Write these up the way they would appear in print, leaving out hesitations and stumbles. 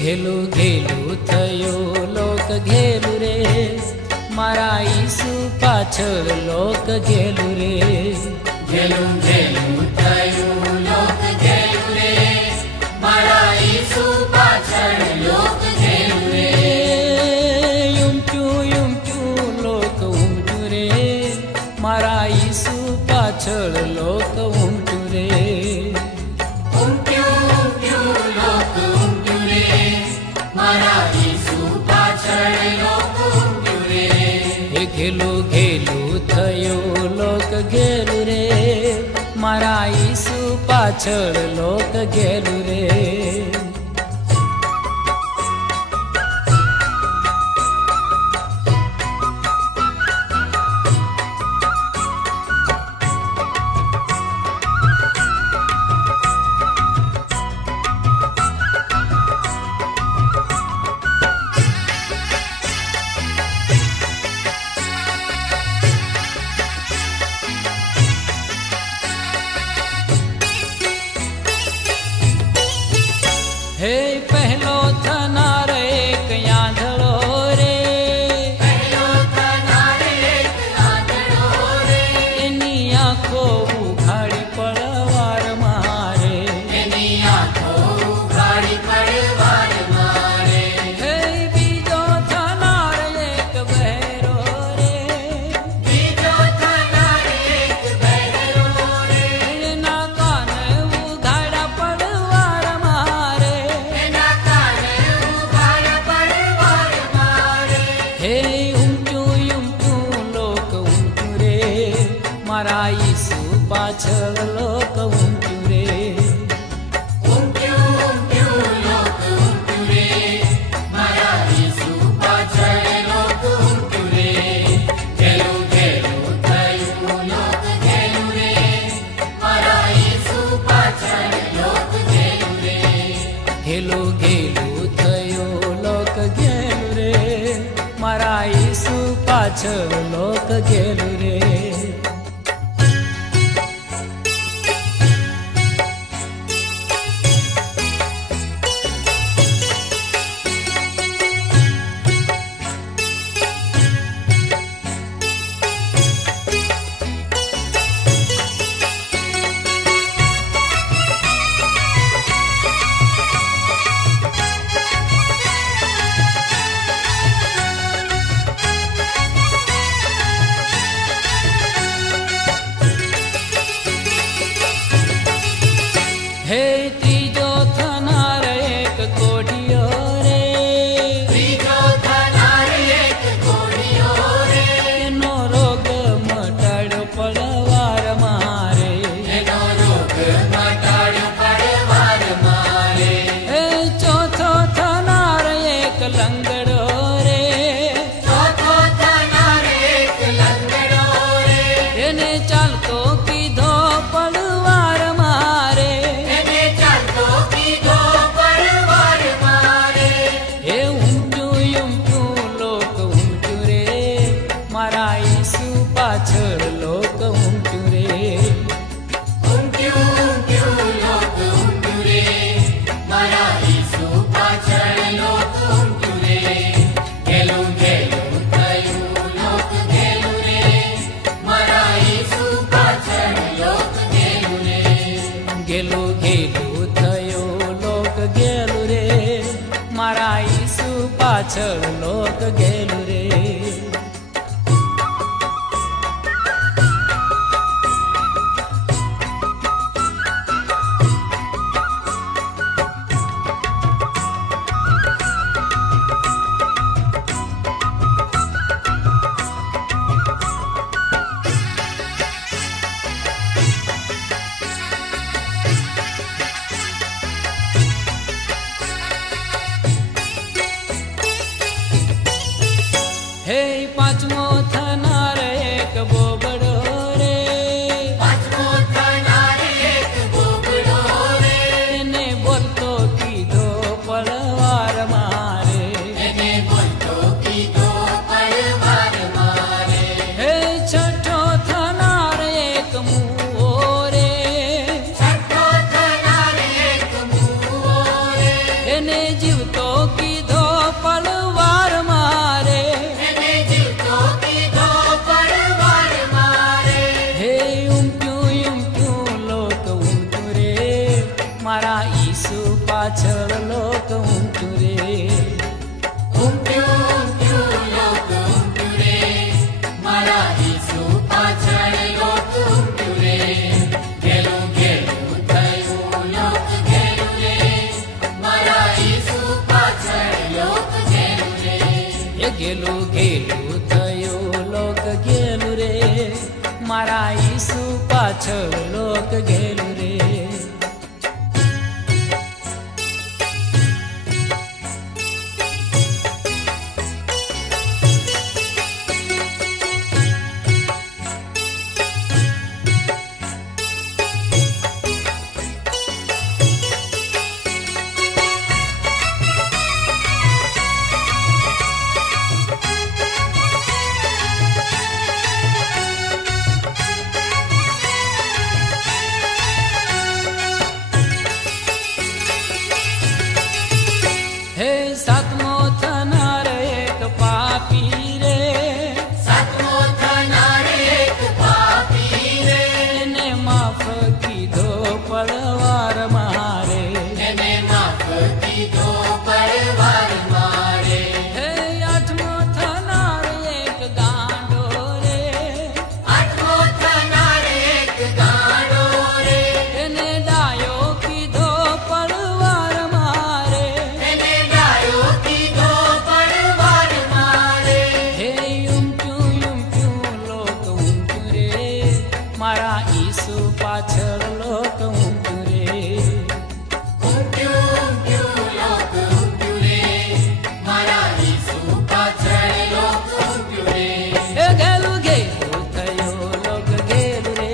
घेलू घेलू थयो लोक घेलू रे मारा ईसु पाछळ लोक घेलू रे। घेलू घेलू थयो लोक घेलू रे मारा ईसु पाछळ लोक घेलू रे। उमटू लोक उमटू रे मारा ईसु पाछळ लोक उमटू रे। घेलू घेलू थयो लोक घेलू रे मारा ईसु पाछळ लोक घेलू रे। हे पहलो थनार एक यादड़ो रे, पहलो थनार एक यादड़ो रे। एनी आँखो उघाड़ी पड़वार मारे, एनी आँखो उघाड़ी पड़वार मारे। हे बीजो थनार एक बहरो रे, बीजो थनार एक बहरो रे। एना कान उघाड़ा पड़वार मारे, हे उमटू लोक उमटू रे मारा ईसु पाछळ लोक उमटू रे। उमटू लोक उमटू रे मारा ईसु पाछळ लोक उमटू रे। घेलू घेलू थयो लोक घेलू रे मारा ईसु पाछळ लोक घेलू रे। घेलू घेलू थयो लोक घेलू रे मारा ईसु पाछळ लोक घेलू रे। પાછળ લોક ગેલું રે. હે પાંચમો થનાર એક બોબડો રે, પાંચમો થનાર એક બોબડો રે, એને બોલતો કીધો પળવાર મારે. એને બોલતો કીધો પળવાર મારે. હે છઠ્ઠો થનાર એક મુઓ રે, છઠ્ઠો થનાર એક મુઓ રે, એને જીવતો કીધો પળવાર મારે. એને જીવતો કીધો પળવાર મારે. હે ઉમટ્યું લોક ઉમટ્યું રે, મારા ઈસુ પાછળ લોક ઉમટ્યું રે. ઉમટ્યું ઉમટ્યું લોક ઉમટ્યું રે, મારા ઈસુ પાછળ લોક ઉમટ્યું રે. ઘેલું ઘેલું થયું લોક ઘેલું રે, મારા ઈસુ પાછળ લોક ઘેલું રે. એ ગેલું ગેલું થયું લોક ગેલું રે, મારા ઈસુ પાછળ લોક ગેલું રે. હે સાતમો થનાર એક પાપી રે, સાતમો થનાર એક પાપી રે, એને માફ કીધો પળવાર મારે. એને માફ કીધો પળવાર મારે. હે આઠમો થનાર એક ગાંડો રે, આઠમો થનાર એક ગાંડો રે, એને ડાયો કીધો પળવાર મારે. એને ડાયો કીધો પળવાર મારે. હે ઉમટ્યું લોક ઉમટ્યું રે, મારા ઈસુ પાછળ લોક ઉમટ્યું રે. ઉમટ્યું ઉમટ્યું લોક ઉમટ્યું રે, મારા ઈસુ પાછળ લોક ઉમટ્યું રે. એ ગેલું ગેલું થયું લોક ગેલું રે,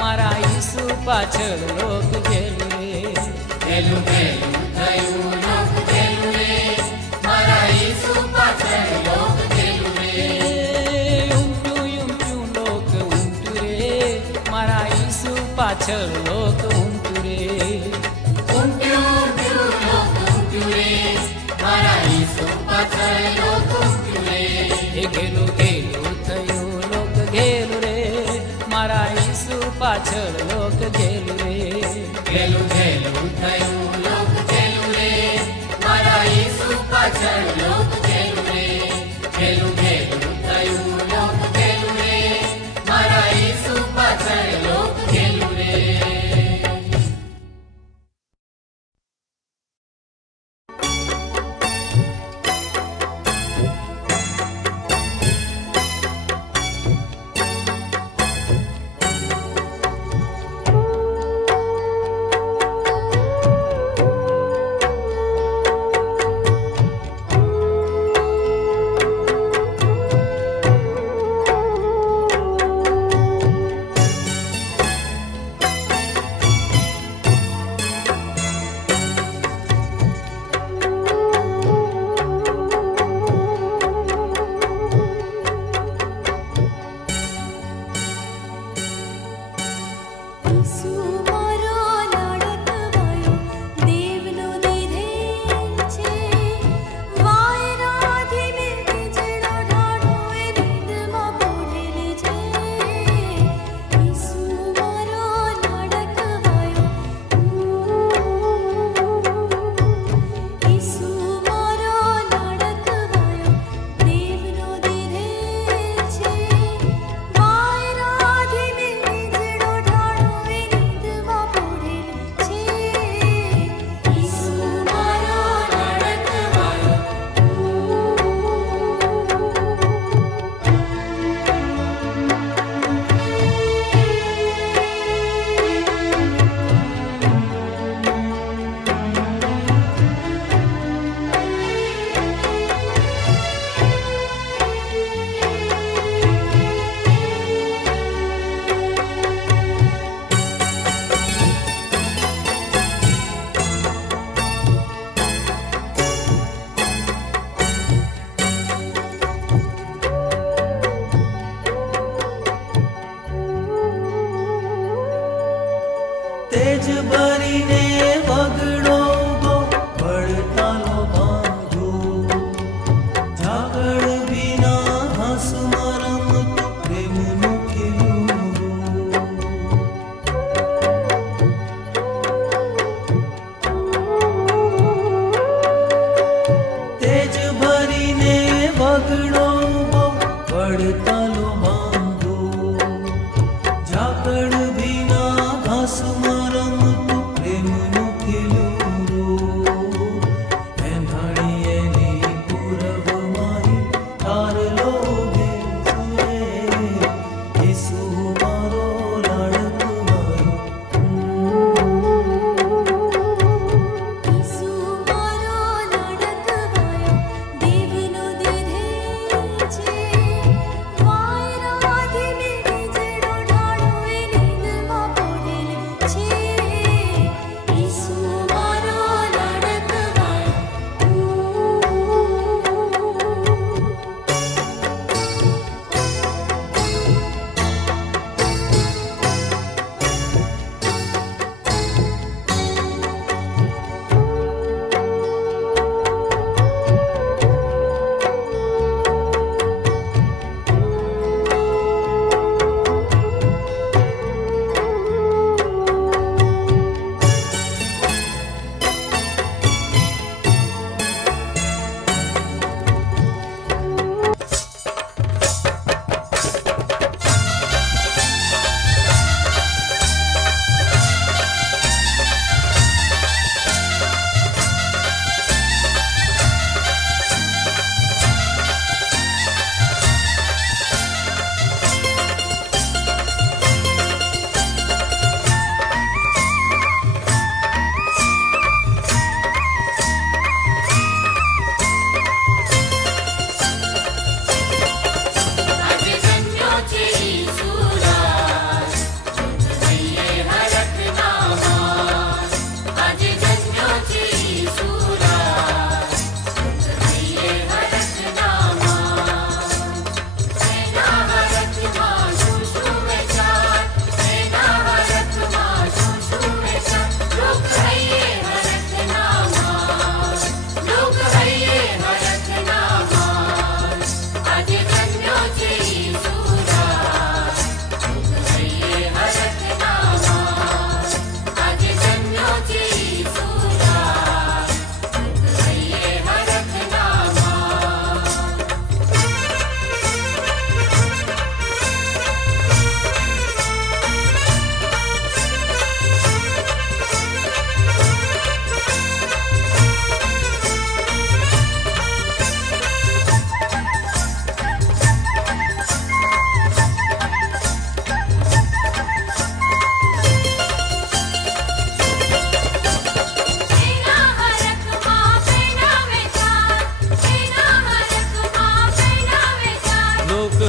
મારા ઈસુ પાછળ લોક ગેલું રે. ઘેલું ઘેલું થયું લોક ઘેલું રે, મારા ઈસુ પાછળ લોક ઘેલું રે. ઉમટ્યું લોક ઉમટ્યું રે, મારા ઈસુ પાછળ લોક ઉમટ્યું રે. ઉમટ્યું ઉમટ્યું લોક ઉમટ્યું રે, મારા ઈસુ પાછળ લોક ઉમટ્યું રે. એ ગેલું ગેલું થયું લોક ગેલું રે, મારા ઈસુ પાછળ લોક ગેલું રે. ઘેલું ઘેલું થયું લોક ઘેલું રે, મારા ઈસુ પાછળ લોક ઘેલું રે. ઘેલું ઘેલું થયું લોક ઘેલું રે, મારા ઈસુ પાછળ લોક ઘેલું રે.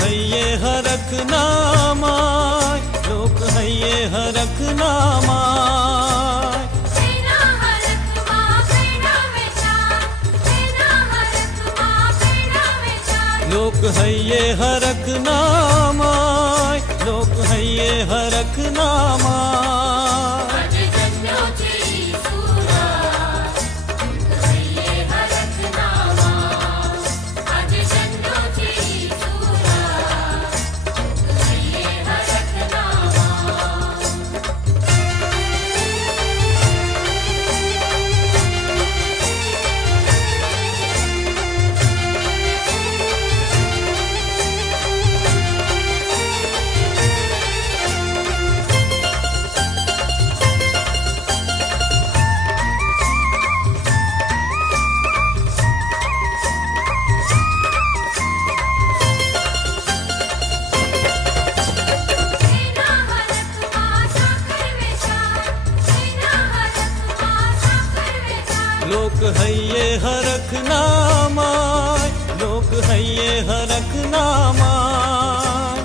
હૈયે હરખ નામાય, લોક હૈયે હરખ નામાય. તેના હરખમાં પહેરાવે ચાર, તેના હરખમાં પહેરાવે ચાર. લોક હૈયે હરખ નામાય, લોક હૈયે હરખ નામાય. આજે જન્મ્યો છે ઈસુ રાજ, લોક હૈયે હરખ નામા. આજે જન્મ્યો છે ઈસુ રાજ, લોક હૈયે હરખ નામા. તેના હરખમાં સાકર વેચાર, તેના હરખમાં સાકર વેચાર. લોક હૈયે હરખ નામાય, લોક હૈયે હરખ નામાય.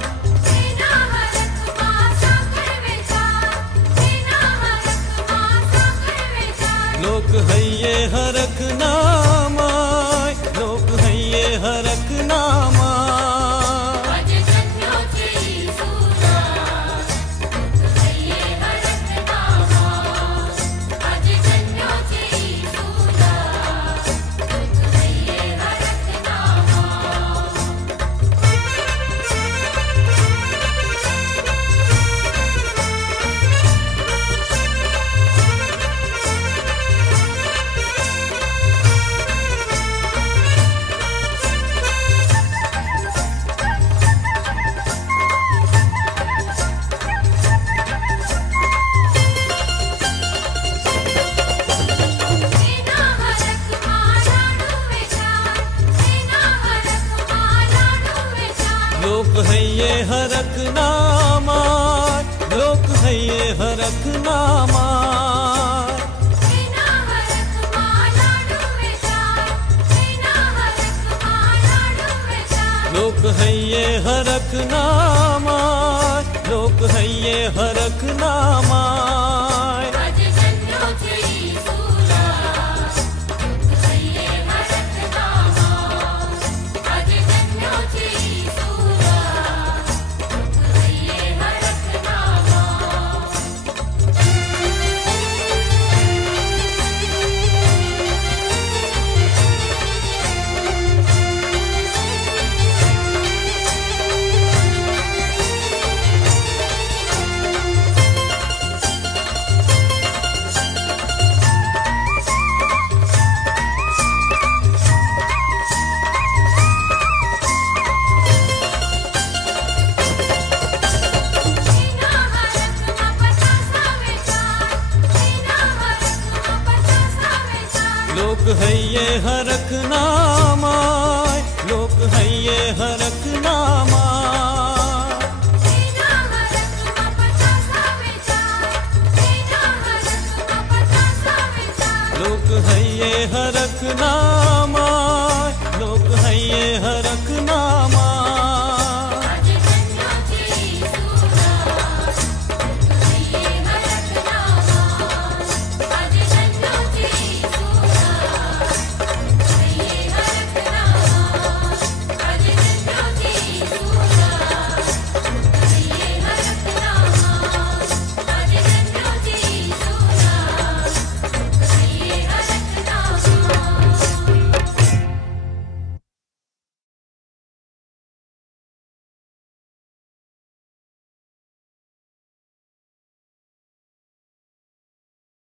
તેના હરખમાં સાકર વેચાર, તેના હરખમાં સાકર વેચાર. લોક હૈયે હરખ નામાય, લોક હૈયે હરખ નામાય. આજે જન્મ્યો છે ઈસુ રાજ, લોક હૈયે હરખ નામા. આજે જન્મ્યો છે ઈસુ રાજ, લોક હૈયે હરખ નામા. તેના હરખમાં લાડુ વેચાર, તેના હરખમાં લાડુ વેચાર. લોક હૈયે હરખ નામાય, લોક હૈયે હરખ નામાય. તેના હરખમાં લાડુ વેચાર, તેના હરખમાં લાડુ વેચાર. લોક હૈયે હરખ નામાય, લોક હૈયે હરખ નામાય. આજે જન્મ્યો છે ઈસુ રાજ, લોક હૈયે હરખ નામા. આજે જન્મ્યો છે ઈસુ રાજ, લોક હૈયે હરખ નામા. તેના હરખમાં પચાસા વેચાર, તેના હરખમાં પચાસા વેચાર. લોક હૈયે હરખ નામાય, લોક હૈયે હરખ નામાય.